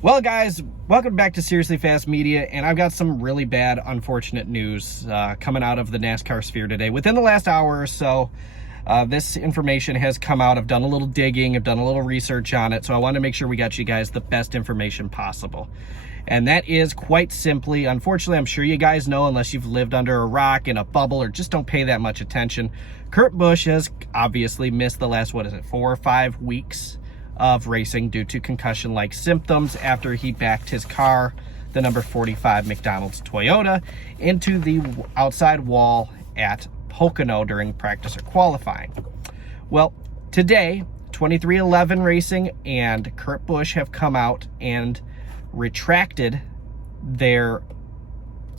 Well, guys, welcome back to Seriously Fast Media, and I've got some really bad, unfortunate news coming out of the NASCAR sphere today. Within the last hour or so, this information has come out. I've done a little digging, I've done a little research on it, so I want to make sure we got you guys the best information possible. And that is quite simply, unfortunately, I'm sure you guys know, unless you've lived under a rock, in a bubble, or just don't pay that much attention, Kurt Busch has obviously missed the last, 4 or 5 weeks of racing due to concussion-like symptoms after he backed his car, the number 45 McDonald's Toyota, into the outside wall at Pocono during practice or qualifying. Well, today, 23XI Racing and Kurt Busch have come out and retracted their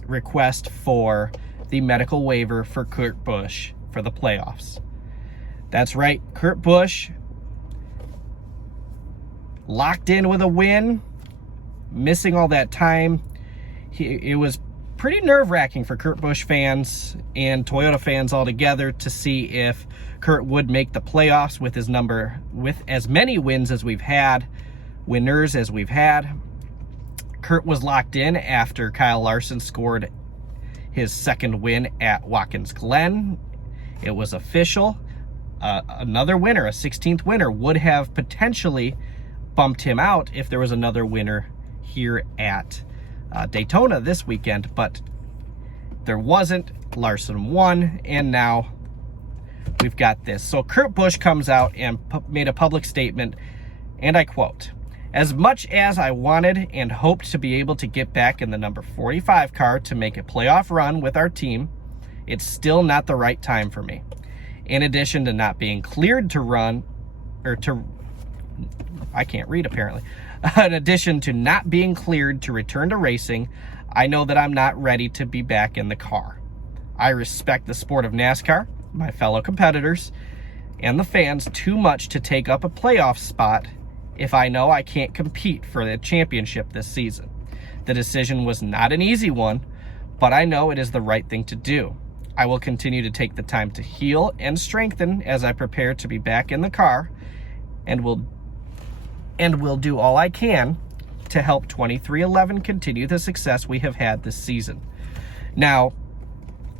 request for the medical waiver for Kurt Busch for the playoffs. That's right, Kurt Busch locked in with a win, missing all that time. It was pretty nerve-wracking for Kurt Busch fans and Toyota fans altogether to see if Kurt would make the playoffs with as many wins as we've had, winners as we've had. Kurt was locked in after Kyle Larson scored his second win at Watkins Glen. It was official. Another winner, a 16th winner, would have potentially bumped him out if there was another winner here at Daytona this weekend, but there wasn't. Larson won, and now we've got this. So Kurt Busch comes out and made a public statement, and I quote, "As much as I wanted and hoped to be able to get back in the number 45 car to make a playoff run with our team, it's still not the right time for me. In addition to not being cleared to run, I can't read apparently. In addition to not being cleared to return to racing, I know that I'm not ready to be back in the car. I respect the sport of NASCAR, my fellow competitors, and the fans too much to take up a playoff spot if I know I can't compete for the championship this season. The decision was not an easy one, but I know it is the right thing to do. I will continue to take the time to heal and strengthen as I prepare to be back in the car, and will do all I can to help 23XI continue the success we have had this season." Now,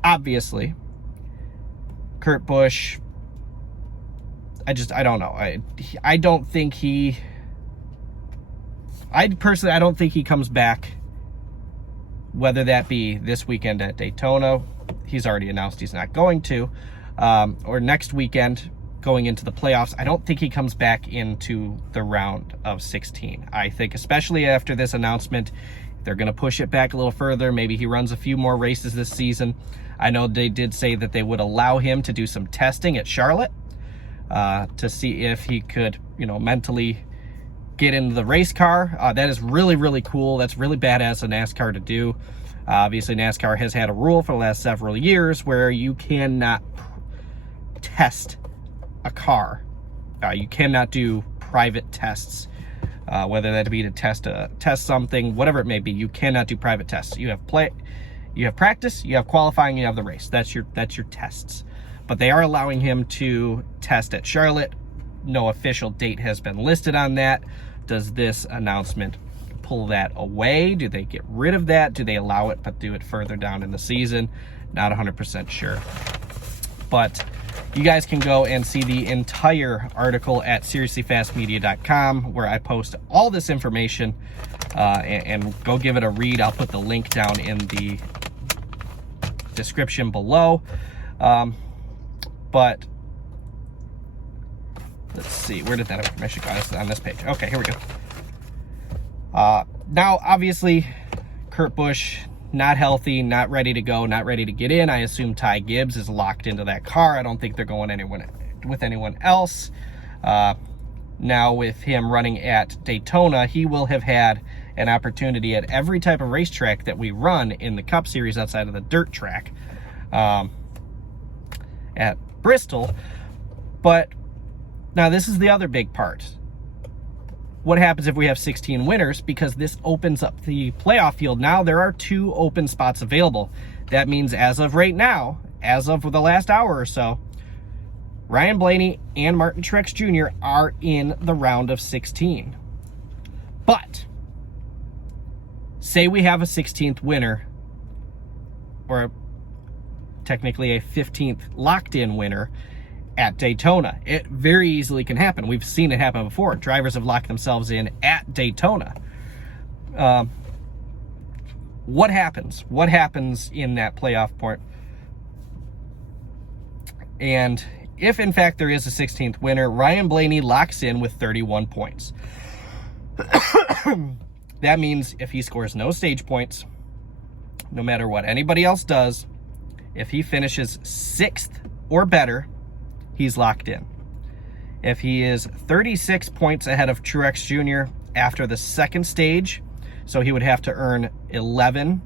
obviously, Kurt Busch, I don't know. I don't think he comes back, whether that be this weekend at Daytona. He's already announced he's not going to, or next weekend going into the playoffs. I don't think he comes back into the round of 16. I think especially after this announcement, they're going to push it back a little further. Maybe he runs a few more races this season. I know they did say that they would allow him to do some testing at Charlotte to see if he could, mentally get into the race car. That is really, really cool. That's really badass of NASCAR to do. Obviously, NASCAR has had a rule for the last several years where you cannot test a car. You cannot do private tests, whether that be to test something, whatever it may be. You cannot do private tests. You have practice, you have qualifying, you have the race. That's your tests. But they are allowing him to test at Charlotte. No official date has been listed on that. Does this announcement pull that away? Do they get rid of that? Do they allow it but do it further down in the season? Not 100% sure. But you guys can go and see the entire article at seriouslyfastmedia.com, where I post all this information, and go give it a read. I'll put the link down in the description below. But let's see, where did that information go? It's on this page. Okay, here we go. Now, obviously, Kurt Busch, not healthy, not ready to go, not ready to get in. I assume Ty Gibbs is locked into that car. I don't think they're going with anyone else. Now, with him running at Daytona, he will have had an opportunity at every type of racetrack that we run in the Cup Series outside of the dirt track at Bristol. But now this is the other big part. What happens if we have 16 winners? Because this opens up the playoff field. Now there are 2 open spots available. That means as of right now, as of the last hour or so, Ryan Blaney and Martin Truex Jr. are in the round of 16. But say we have a 16th winner, or technically a 15th locked-in winner at Daytona. It very easily can happen. We've seen it happen before. Drivers have locked themselves in at Daytona. What happens? What happens in that playoff point? And if, in fact, there is a 16th winner, Ryan Blaney locks in with 31 points. That means if he scores no stage points, no matter what anybody else does, if he finishes 6th or better, he's locked in. If he is 36 points ahead of Truex Jr. after the second stage, so he would have to earn 11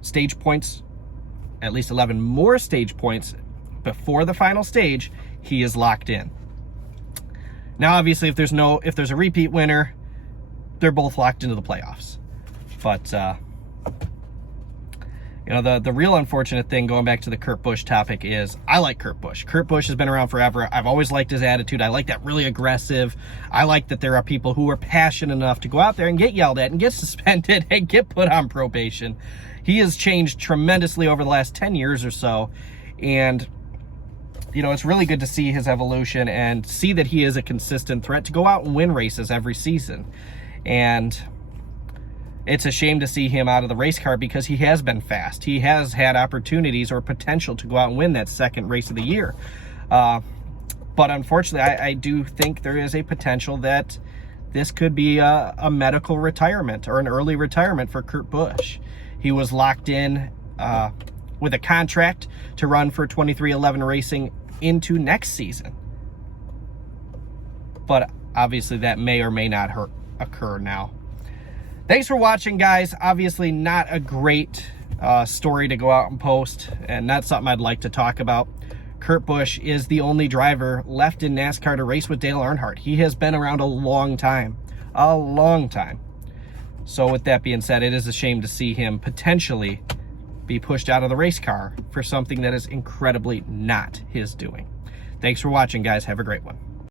stage points, at least 11 more stage points before the final stage, he is locked in. Now, obviously, if there's a repeat winner, they're both locked into the playoffs. But you know, the real unfortunate thing, going back to the Kurt Busch topic, is I like Kurt Busch. Kurt Busch has been around forever. I've always liked his attitude. I like that really aggressive. I like that there are people who are passionate enough to go out there and get yelled at and get suspended and get put on probation. He has changed tremendously over the last 10 years or so. And, you know, it's really good to see his evolution and see that he is a consistent threat to go out and win races every season. And it's a shame to see him out of the race car because he has been fast. He has had opportunities or potential to go out and win that second race of the year. But unfortunately, I do think there is a potential that this could be a medical retirement or an early retirement for Kurt Busch. He was locked in with a contract to run for 2311 Racing into next season. But obviously that may or may not occur now. Thanks for watching, guys. Obviously not a great story to go out and post, and not something I'd like to talk about. Kurt Busch is the only driver left in NASCAR to race with Dale Earnhardt. He has been around a long time. A long time. So with that being said, it is a shame to see him potentially be pushed out of the race car for something that is incredibly not his doing. Thanks for watching, guys. Have a great one.